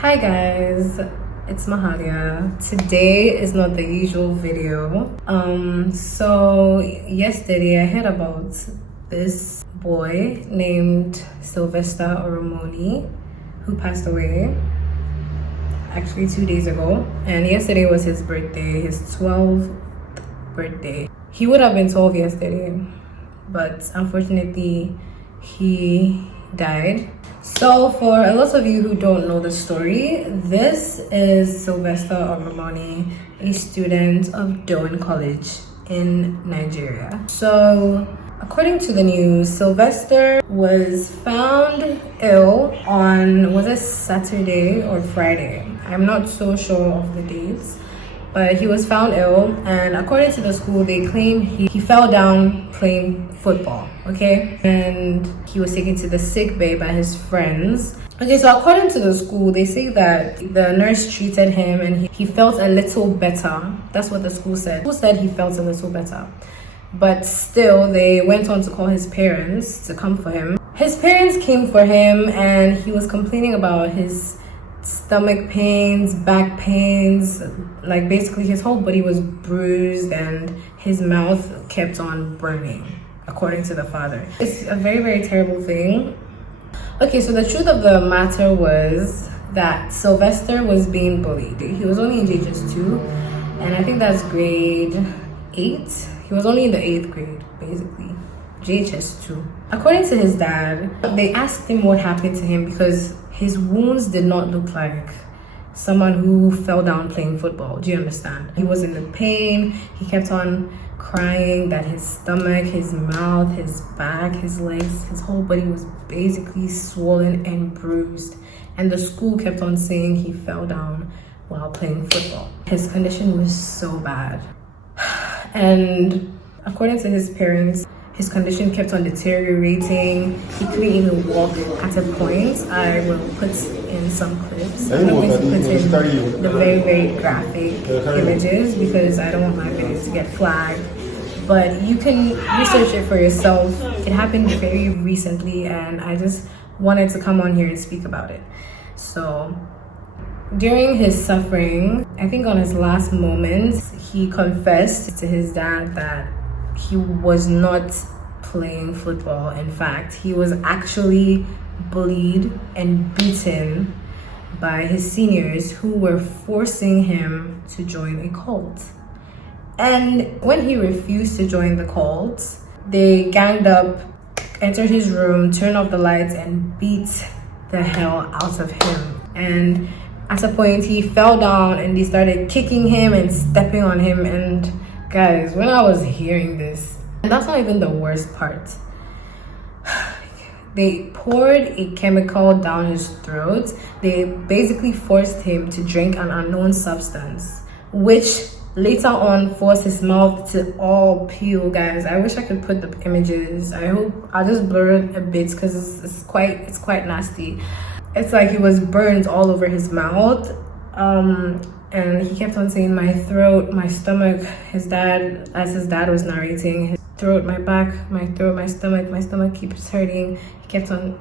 Hi guys, it's Mahalia. Today is not the usual video. So yesterday I heard about this boy named Sylvester Oromoni who passed away actually 2 days ago, and yesterday was his birthday, his 12th birthday. He would have been 12 yesterday, but unfortunately he died. So for a lot of you who don't know the story, this is Sylvester Oromoni, a student of Doan College in Nigeria. So according to the news, Sylvester was found ill on, was it Saturday or Friday? I'm not so sure of the dates, but he was found ill, and according to the school, they claim he fell down playing football, okay? And he was taken to the sick bay by his friends. Okay, so according to the school, they say that the nurse treated him and he felt a little better. That's what the school said. The school said he felt a little better. But still, they went on to call his parents to come for him. His parents came for him and he was complaining about his stomach pains, back pains, like basically his whole body was bruised and his mouth kept on burning, according to the father. It's a very, very terrible thing. Okay, so the truth of the matter was that Sylvester was being bullied. He was only in JHS2, and I think that's grade 8. He was only in the 8th grade, basically. JHS2. According to his dad, they asked him what happened to him because his wounds did not look like someone who fell down playing football. Do you understand? He was in the pain. He kept on crying that his stomach, his mouth, his back, his legs, his whole body was basically swollen and bruised. And the school kept on saying he fell down while playing football. His condition was so bad. And according to his parents, his condition kept on deteriorating. He couldn't even walk at a point. I will put in some clips. I'm not going to put in the very, very graphic images because I don't want my videos to get flagged. But you can research it for yourself. It happened very recently and I just wanted to come on here and speak about it. So during his suffering, I think on his last moments, he confessed to his dad that he was not playing football. In fact, he was actually bullied and beaten by his seniors who were forcing him to join a cult. And when he refused to join the cult, they ganged up, entered his room, turned off the lights, and beat the hell out of him. And at a point, he fell down and they started kicking him and stepping on him. And guys, when I was hearing this, and that's not even the worst part, they poured a chemical down his throat. They basically forced him to drink an unknown substance, which later on forced his mouth to all peel. Guys, I wish I could put the images. I hope I'll just blur it a bit because it's quite nasty. It's like he was burned all over his mouth. And he kept on saying, my throat, my stomach. His dad was narrating, his throat, my back, my throat, my stomach keeps hurting. He kept on.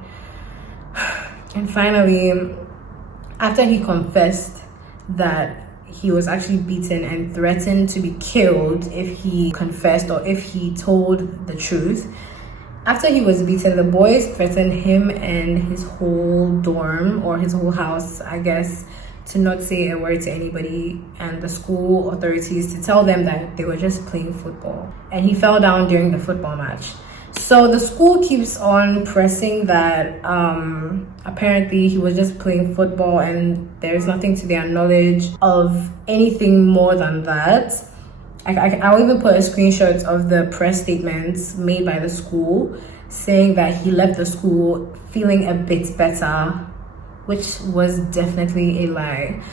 And finally, after he confessed that he was actually beaten and threatened to be killed if he confessed or if he told the truth, after he was beaten, the boys threatened him and his whole dorm or his whole house, I guess, to not say a word to anybody, and the school authorities to tell them that they were just playing football. And he fell down during the football match. So the school keeps on pressing that apparently he was just playing football and there's nothing to their knowledge of anything more than that. I'll even put a screenshot of the press statements made by the school saying that he left the school feeling a bit better, which was definitely a lie.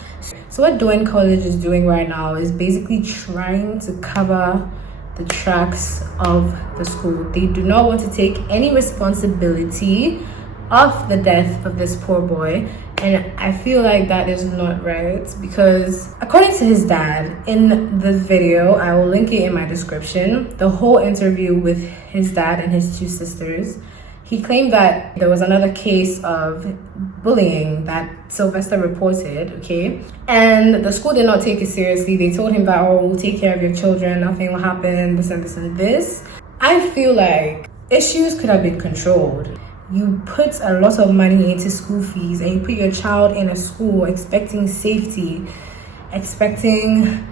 So what Doan College is doing right now is basically trying to cover the tracks of the school. They do not want to take any responsibility of the death of this poor boy, and I feel like that is not right because according to his dad, in the video, I will link it in my description, the whole interview with his dad and his two sisters, he claimed that there was another case of bullying that Sylvester reported, okay? And the school did not take it seriously. They told him that, oh, we'll take care of your children, nothing will happen, this and this and this. I feel like issues could have been controlled. You put a lot of money into school fees and you put your child in a school expecting safety, expecting,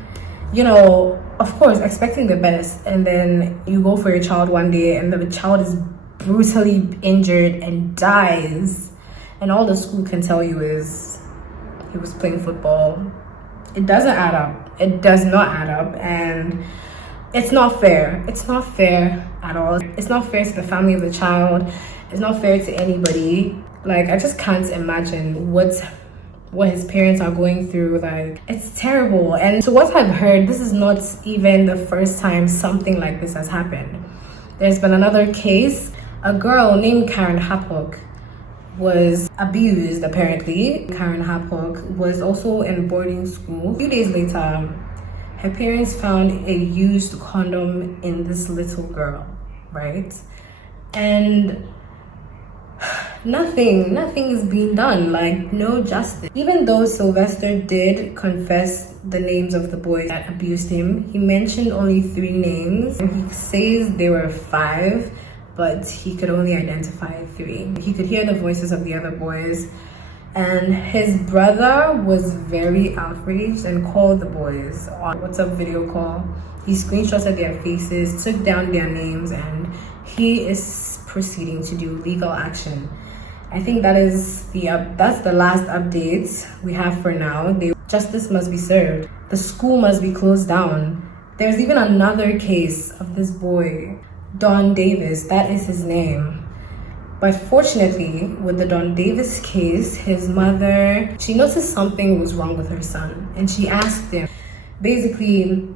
you know, of course, expecting the best. And then you go for your child one day and the child is brutally injured and dies. And all the school can tell you is he was playing football. It doesn't add up. It does not add up. And it's not fair. It's not fair at all. It's not fair to the family of the child. It's not fair to anybody. Like, I just can't imagine what his parents are going through. Like, it's terrible. And so what I've heard, this is not even the first time something like this has happened. There's been another case. A girl named Karen Hapok was abused, apparently. Karen Hapok was also in boarding school. A few days later, her parents found a used condom in this little girl, right? And nothing is being done, like no justice. Even though Sylvester did confess the names of the boys that abused him, he mentioned only 3 names. He says there were 5, but he could only identify 3. He could hear the voices of the other boys, and his brother was very outraged and called the boys on WhatsApp video call. He screenshotted their faces, took down their names, and he is proceeding to do legal action. I think that's the last update we have for now. Justice must be served. The school must be closed down. There's even another case of this boy, Don Davis, that is his name. But fortunately, with the Don Davis case, his mother, she noticed something was wrong with her son. And she asked him, basically,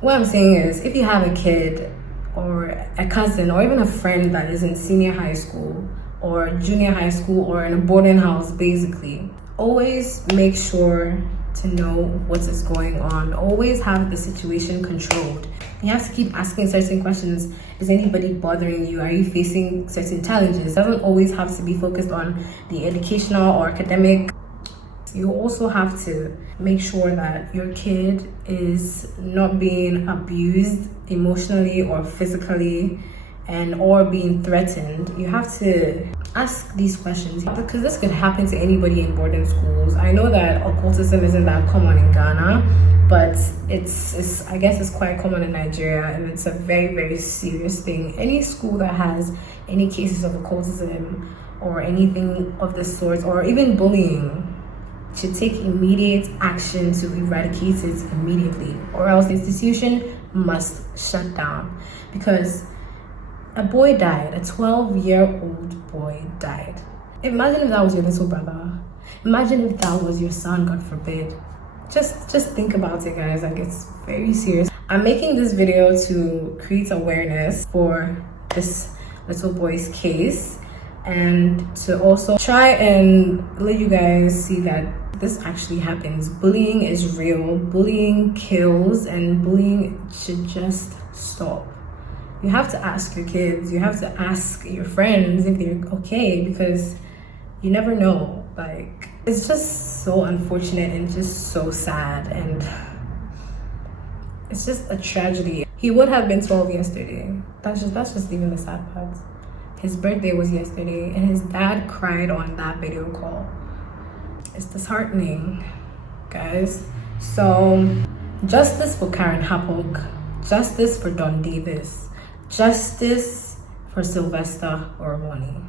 what I'm saying is, if you have a kid or a cousin or even a friend that is in senior high school or junior high school or in a boarding house, basically, always make sure to know what is going on. Always have the situation controlled. You have to keep asking certain questions. Is anybody bothering you? Are you facing certain challenges? It doesn't always have to be focused on the educational or academic. You also have to make sure that your kid is not being abused emotionally or physically or being threatened. You have to ask these questions because this could happen to anybody in boarding schools. I know that occultism isn't that common in Ghana, but it's I guess it's quite common in Nigeria, and it's a very, very serious thing. Any school that has any cases of occultism or anything of the sort, or even bullying, should take immediate action to eradicate it immediately, or else the institution must shut down. Because a boy died, a 12-year-old boy died. Imagine if that was your little brother. Imagine if that was your son, God forbid. Just think about it, guys. Like, it's very serious. I'm making this video to create awareness for this little boy's case, and to also try and let you guys see that this actually happens. Bullying is real. Bullying kills, and bullying should just stop. You have to ask your kids, you have to ask your friends if they're okay, because you never know. Like, it's just so unfortunate and just so sad, and it's just a tragedy. He would have been 12 yesterday. That's just even the sad part. His birthday was yesterday, and his dad cried on that video call. It's disheartening, guys. So, justice for Karen Hapok, justice for Don Davis, justice for Sylvester Oromoni.